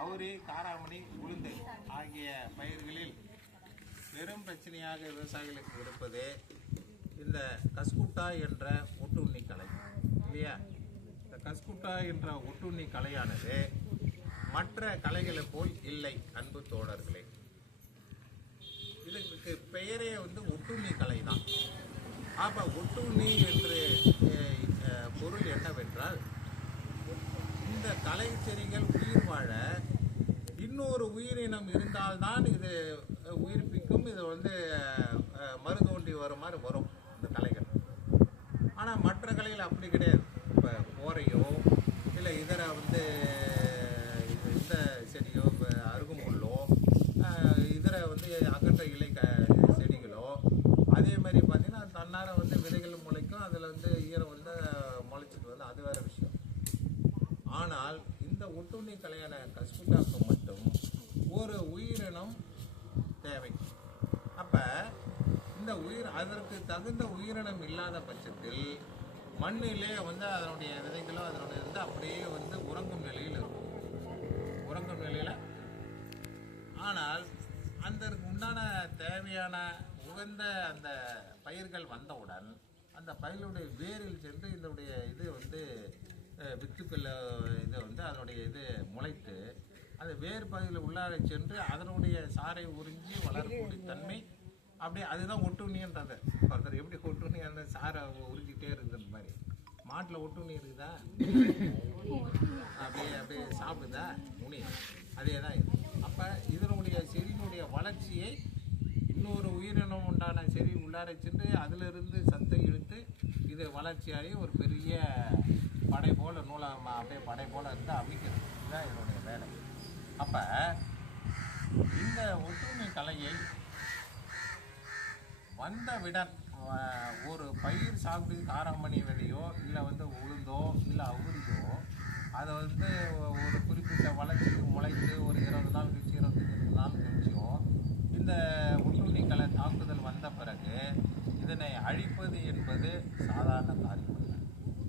அவுரி, காராமணி, உளுந்து ஆகிய பயிர்களில் பெரும் பிரச்சனையாக விவசாயிகளுக்கு இருப்பது இந்த கஸ்குட்டா என்ற ஒட்டுண்ணி களை இல்லையா? இந்த கஸ்குட்டா என்ற ஒட்டுண்ணி களையானது மற்ற களைகளை போல் இல்லை அன்பு தோழர்களே. இதுக்கு பெயரே ஒட்டுண்ணி களை தான். அப்போ ஒட்டுண்ணி என்று பொருள் என்னவென்றால், இந்த களை செடிகள் உயிர் வாழ இன்னொரு உயிரினம் இருந்தால்தான் இது உயிர்ப்பிக்கும். இது மறுதோண்டி வர மாதிரி வரும் இந்த களைகள். ஆனால் மற்ற களைகள் அப்படி கிடையாது. இப்போ கோரையோ இல்லை இதர இந்த செடியோ, அருகும்புல்லோ, இதர அகன்ற இலை செடிகளோ அதே மாதிரி பார்த்தீங்கன்னா தன்னார விதைகள் முளைக்கும். அதில் ஈரம் முளைச்சிட்டு அது வேற விஷயம். ஆனால் இந்த ஒட்டுண்ணி கலையான கஸ்குட்டாக்கு மட்டும் ஒரு உயிரினம் தேவை. அப்போ இந்த அதற்கு தகுந்த உயிரினம் இல்லாத பட்சத்தில் மண்ணிலே அதனுடைய விதைகளோ அதனுடைய அப்படியே உறங்கும் நிலையில் இருக்கும். உறங்கும் நிலையில். ஆனால் அதற்கு உண்டான தேவையான உகந்த அந்த பயிர்கள் வந்தவுடன் அந்த பயிர்களுடைய வேரில் சென்று இதனுடைய வித்துக்கள் அதனுடைய முளைத்து அது வேறு பகுதியில் உள்ளார சென்று அதனுடைய சாறை உறிஞ்சி வளரக்கூடிய தன்மை அப்படியே அதுதான் ஒட்டுண்ணின்றது. ஒருத்தர் எப்படி ஒட்டுண்ணி அந்த சாரை உறிஞ்சிக்கிட்டே இருக்குது மாதிரி மாட்டில் ஒட்டுண்ணி இருக்குதா, அப்படியே சாப்பிடுதா முனி, அதே தான் இது. அப்போ இதனுடைய செடியினுடைய வளர்ச்சியை இன்னொரு உயிரினம் உண்டான செடி உள்ளார சென்று அதிலிருந்து சத்தை இழுத்து இது வளர்ச்சியாகி ஒரு பெரிய படை போல் அப்படியே படை போல் அமைக்கிறது. இதுதான் இதனுடைய வேலை. அப்போ இந்த ஒட்டுண்ணி கலையை வந்தவிடன் ஒரு பயிர் சாகுபடி காராமணி விதையோ இல்லை உளுந்தோ இல்லை அவுரியோ அதை ஒரு குறிப்பிட்ட வளர்ச்சிக்கு முளைத்து ஒரு 20 நாள் கழிச்சு 25 நாள் கழிச்சோ இந்த ஒட்டுண்ணி களை தாக்குதல் வந்த பிறகு இதனை அழிப்பது என்பது சாதாரண காரியம் இல்லை.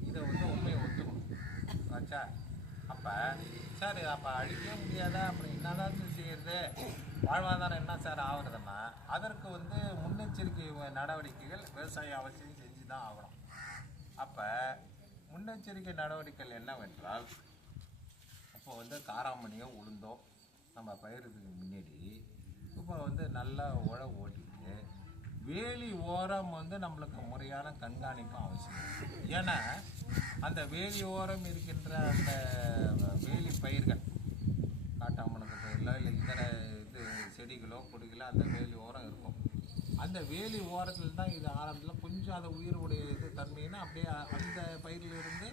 இதை உண்மையை ஒத்துக்கணும் ஆச்சா. அப்போ சார் அப்போ அழிக்கவே முடியாதா, அப்படி என்னதான் செய்யறது, வாழ்வாதாரம் என்ன சார் ஆகுறதுன்னா அதற்கு முன்னெச்சரிக்கை நடவடிக்கைகள் விவசாயம் அவசியம் செஞ்சு தான் ஆகணும். அப்போ முன்னெச்சரிக்கை நடவடிக்கைகள் என்னவென்றால், இப்போ காராமணியோ உளுந்தோ நம்ம பயிருக்கு முன்னாடி இப்போ நல்லா உழவு ஓட்டிட்டு வேலி ஓரம் நம்மளுக்கு முறையான கண்காணிப்பு அவசியம். ஏன்னா அந்த வேலி ஓரம் இருக்கின்ற அந்த வேலி பயிர்கள் காட்டாமணக்கு பயிர்களோ இல்லை இதர செடிகளோ கொடிகளோ அந்த வேலி ஓரம் இருக்கும். அந்த வேலி ஓரத்தில் தான் இது ஆரம்பத்தில் கொஞ்சம் அந்த உயிருடைய தன்மைன்னா அப்படியே அந்த பயிரிலிருந்து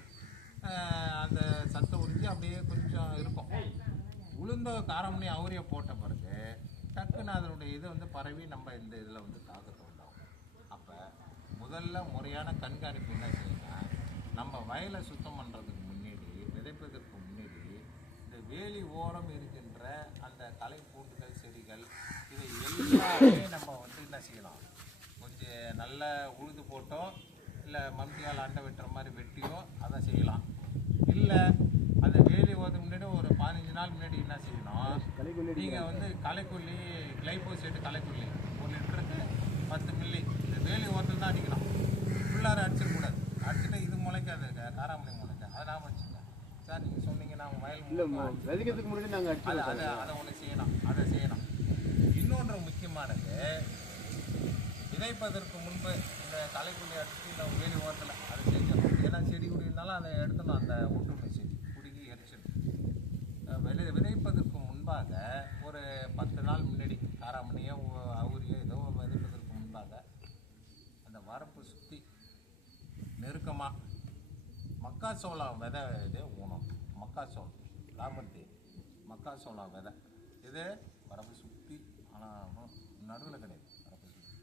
அந்த சத்தை உறிஞ்சி அப்படியே கொஞ்சம் இருக்கும். உளுந்த காராமணி அவுரிய போட்ட பிறகு டக்குன்னு அதனுடைய பரவி நம்ம இந்த இதில் தாக்கத்தை உண்டாகும். அப்போ முதல்ல முறையான கண்காணிப்பு என்ன செய்யணும்னா, நம்ம வயலை சுத்தம் பண்ணுறதுக்கு முன்னாடி, விதைப்பதற்கு முன்னாடி இந்த வேலி ஓரம் இருக்கின்ற அந்த களை பூண்டுகள் செடிகள் இதை எல்லாமே நம்ம என்ன செய்யலாம், கொஞ்சம் நல்ல உழுது போட்டோ இல்லை மம்மியால் அண்டை வெட்டுற மாதிரி வெட்டியோ அதை செய்யலாம். இல்லை அந்த வேலி ஓரத்துக்கு முன்னாடி ஒரு 15 நாள் முன்னாடி என்ன செய்யணும், நீங்கள் களைக்கொல்லி கிளைபோசேட்டு களைக்கொல்லி 1 லிட்டருக்கு 10 மில்லி இந்த வேலி ஓரத்தில் தான் அடிக்கணும். ஃபுல்லாக அடிச்சிடக்கூடாது. அடிச்சுட்டு இது முளைக்காது, காராமணி முளைக்காது. அதை நான் வச்சுக்கேன் சார். நீங்கள் சொன்னீங்க நான் வயல் விதைக்கிறதுக்கு முன்னாடி நாங்கள் அதை ஒன்று செய்யணும். அதை செய்யணும். இன்னொன்று முக்கியமானது, விதைப்பதற்கு முன்பு இந்த களைக்கொல்லி அடிச்சு இந்த வேலி ஓரத்தில் அதை செஞ்சிடணும். ஏன்னா செடி கொடி இருந்தாலும் அதை எடுத்துடணும். அந்த ஒட்டுண்ணி செடி குடிக்கி எரிச்சிடும். விதைப்பதற்கு முன்பாக ஒரு 10 நாள் முன்னாடி காராமணியோ அவுரியோ ஏதோ விதைப்பதற்கு முன்பாக அந்த வரப்பு சுற்றி நெருக்கமாக மக்காச்சோளம் விதை இது ஊனம். மக்காச்சோளம் லாபத்தி மக்காச்சோளம் விதை இது வரப்பு சுற்றி, ஆனால் நடுவில் கிடையாது, வரப்பு சுற்றி.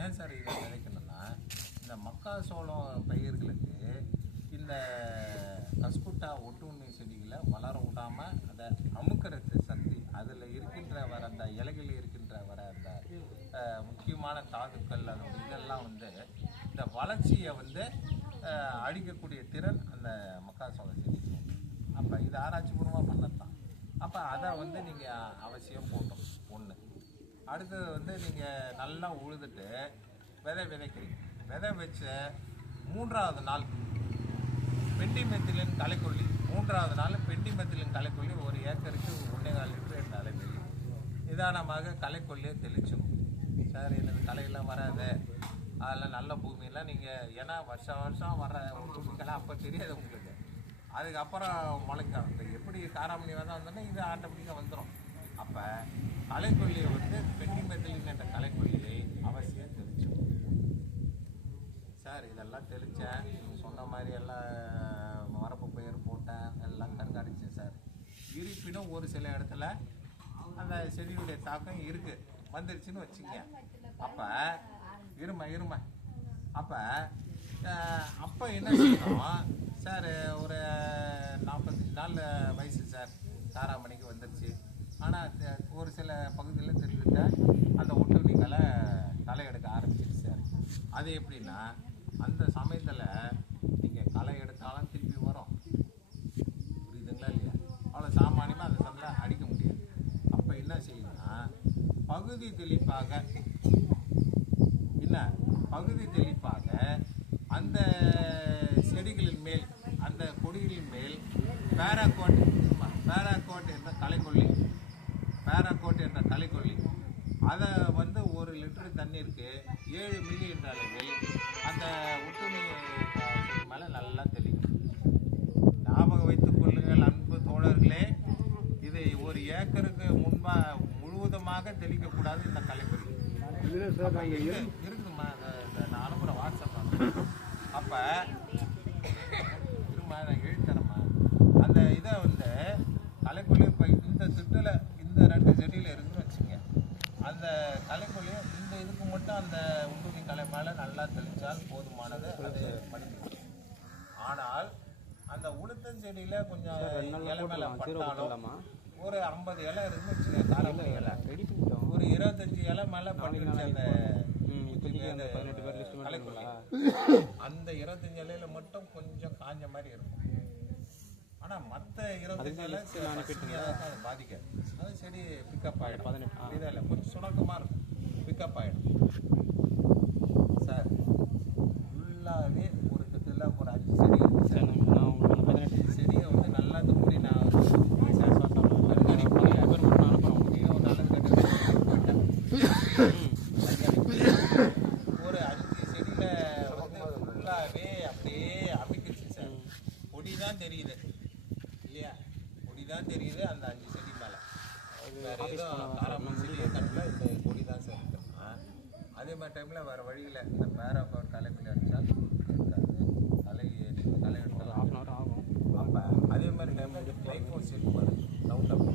ஏன் சார் இதை விதைக்கணும்னா, இந்த மக்காச்சோளம் பயிர்களுக்கு இந்த கஸ்குட்டா ஒட்டுண்ணி செடிகளை வளர விடாமல் அதை அமுக்கிறது சக்தி, அதில் இருக்கின்ற வர அந்த இலைகளில் இருக்கின்ற வர அந்த முக்கியமான தாதுக்கள் அதோட இதெல்லாம் இந்த வளர்ச்சியை அழிக்கக்கூடிய திறன் அந்த மக்காச்சோள செடிக்கு. அப்போ இது ஆராய்ச்சிபூர்வமாக பண்ணது தான். அப்போ அதை வந்து நீங்கள் அவசியம் போட்டோம் ஒன்று. அடுத்தது வந்து நீங்கள் நல்லா உழுதுட்டு விதைக்கிறீங்க. விதை வச்ச 3வது நாள் பெண்டிமெத்திலின் களைக்கொல்லி, 3வது நாள் பெண்டிமெத்திலின் களைக்கொல்லி 1 ஏக்கருக்கு 1.25 லிட்டர் என்ற அளவில் நிதானமாக களைக்கொல்லியை தெளிச்சிடும். சார் எனக்கு களையெல்லாம் வராது, அதெல்லாம் நல்ல பூமியெல்லாம் நீங்கள், ஏன்னா வருஷம் வர்ற பூமிக்கெல்லாம் அப்போ தெரியாது உங்களுக்கு. அதுக்கப்புறம் முளைக்கும். இப்போ எப்படி காராமணி விதை வந்தோன்னா இது ஆட்டோமேட்டிக்காக வந்துடும். அப்போ களைக்கொல்லியை வந்து பெண்டிமெத்திலின் என்ற களைக்கொல்லியை அவசியம் தெளிச்சிடும். சார் இதெல்லாம் தெளித்தேன், நீங்கள் சொன்ன மாதிரி எல்லாம் வரப்பு பயிர் போட்டேன், எல்லாம் கண்காணிச்சேன் சார். இருப்பினும் ஒரு சில இடத்துல அந்த செடியுடைய தாக்கம் இருக்குது, வந்துருச்சுன்னு வச்சுங்க. அப்போ இருமை அப்போ என்ன செய்யணும் சார், ஒரு 45 நாள் வயசு சார், காராமணிக்கு வந்துருச்சு. ஆனால் ஒரு சில பகுதியில் தெரிஞ்சுட்டா அந்த ஒட்டுண்ணி களை எடுக்க ஆரம்பிச்சிருச்சு சார். அது எப்படின்னா அந்த சமயத்தில் நீங்கள் களை எடுத்தாலும் திருப்பி வரும், புரியுதுங்களா இல்லையா? அவ்வளோ சாமானியமாக அந்த சமயத்தில் அடிக்க முடியாது. அப்போ என்ன செய்யணும்னா பகுதி தெளிப்பாக அந்த செடிகளின் மேல், அந்த கொடிகளின் மேல் பேராகோட் என்ற களைக்கொல்லி அதை வந்து 1 லிட்டர் தண்ணீருக்கு 7 மில்லி என்ற அளவில் அந்த ஒட்டுண்ணி மேலே நல்லா தெளிக்கும். ஞாபகம் வைத்துக் கொள்ளுங்கள் அன்பு தோழர்களே, இது 1 ஏக்கருக்கு முழுவதுமாக தெளிக்கக்கூடாது இந்த களைக்கொல்லி. இருக்குதுமா, நான் அனுப்புகிற வாட்ஸ்அப். அப்போ இருமா, நான் எழுத்தரம்மா அந்த இதை வந்து களைக்கொல்லி. இப்போ இந்த திட்டில் இந்த 2 செடியில் இருக்குன்னு வச்சுங்க, அந்த களைக்கொல்லியை இந்த இதுக்கு மட்டும் அந்த உண்டுணி களை மேலே நல்லா தெளித்தால் போதுமானது, அது படிக்கும். ஆனால் அந்த உளுத்தன் செடியில் கொஞ்சம் இலை மேலே பட்டாலும் ஒரு 50 இலை இருக்குன்னு வச்சுங்க, காராமணி இலை ஒரு 25 இலை மேலே பட்டுருச்சு அந்த களைக்கொல்லி. அந்த 25 இலையில மட்டும் கொஞ்சம் காஞ்ச மாதிரி இருக்கும். ஆனால் மற்ற 25 இலை அது பாதிக்காது, அது செடி பிக்கப் ஆகிடும். இதில் கொஞ்சம் சுணக்கமாக இருக்கும், பிக்கப் ஆகிடும். சார் ஃபுல்லாகவே ஒரு கிட்டத்தில் ஒரு 5 செடி செடியை வந்து நல்லா இந்த முடி நான் ஒரு 5 செடியில் வந்து ஃபுல்லாகவே அப்படியே அமைக்கிடுச்சு சார். கொடி தான் தெரியுது இல்லையா, கொடி தான் தெரியுது அந்த 5 செடி மேலே. வேறு எதுவும் காராமணி செடியை கட்டில் இந்த கொடி தான் சார் இருக்குன்னா, அதே மாதிரி டைமில் வேறு வழியில் இந்த பேராகோட் களைக்கொல்லி அடித்தால் இருக்காது, களை எடுத்தாலும் ஆகும். அப்போ அதே மாதிரி டைமில் கிளைஃபோசேட் வருது ரவுண்டப்,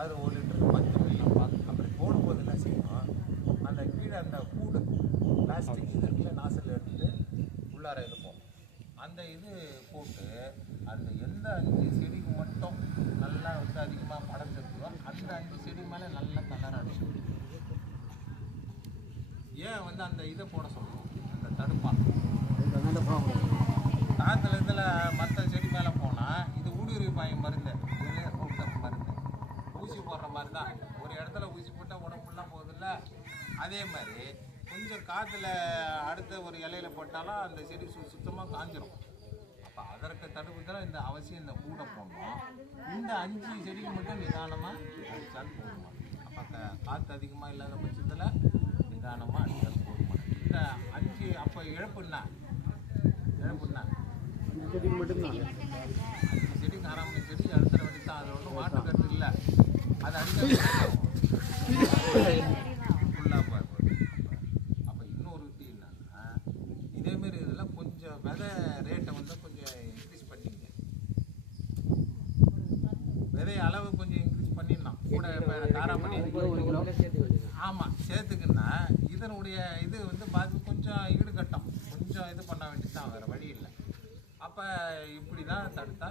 அது 1 லிட்டருக்கு 10 மில்லி. அப்படி போடும்போது என்ன செய்யணும், அந்த கீழே அந்த கூடு பிளாஸ்டிக் இது கீழே நாசில் எடுத்துட்டு உள்ளார இருக்கும், அந்த இது போட்டு அந்த எந்த 5 செடிக்கு மட்டும் நல்லா வந்து அதிகமாக படம் தெரிஞ்சுதோ அந்த 5 செடி மேலே நல்லா கலர் அடிச்சு. ஏன் வந்து அந்த இதை போட சொல்லணும், அந்த தடுப்பான் காற்றுல இதில் மற்ற செடி மேலே போனால் இது ஊடுருவி பாயும் மருந்து, இது ரவுண்டப் மருந்து, ஊசி போடுற மாதிரி தான். ஒரு இடத்துல ஊசி போட்டால் உடம்புலாம் போகுதில்ல, அதே மாதிரி கொஞ்சம் காற்றுல அடுத்த ஒரு இலையில போட்டாலும் அந்த செடி சுத்தமாக காஞ்சிடும். அப்போ அதற்கு தடுப்பு தான் இந்த அவசியம் இந்த கூடை போடணும். இந்த 5 செடிக்கு மட்டும் நிதானமாக அடித்தால் போதுமா. அப்போ காற்று அதிகமாக இல்லாத பட்சத்தில் நிதானமாக அடித்தால் போதுமா. இந்த 5 அப்போ இழப்புன்னா 5 செடிக்கு மட்டும்தான். 5 செடி காராமணி செடி அடுத்த வடி தான், அது ஒன்றும் மாட்டு கருத்து இல்லை, அது அடிக்க ஃபுல்லாக பார்ப்போம். அப்போ இன்னொரு வித்தி என்னன்னா, இதேமாரி இதெல்லாம் கொஞ்சம் விதை ரேட்டை வந்து கொஞ்சம் இன்க்ரீஸ் பண்ணிங்க, விதை அளவு கொஞ்சம் இன்க்ரீஸ் பண்ணிடலாம் கூட. இப்போ காராமணி ஆமாம் சேர்த்துக்குன்னா இதனுடைய இது வந்து பாதி கொஞ்சம் ஈடுகட்டம், கொஞ்சம் இது பண்ண வேண்டியது தான், வேறு வழி இல்லை. அப்போ இப்படி தான் தடுத்தா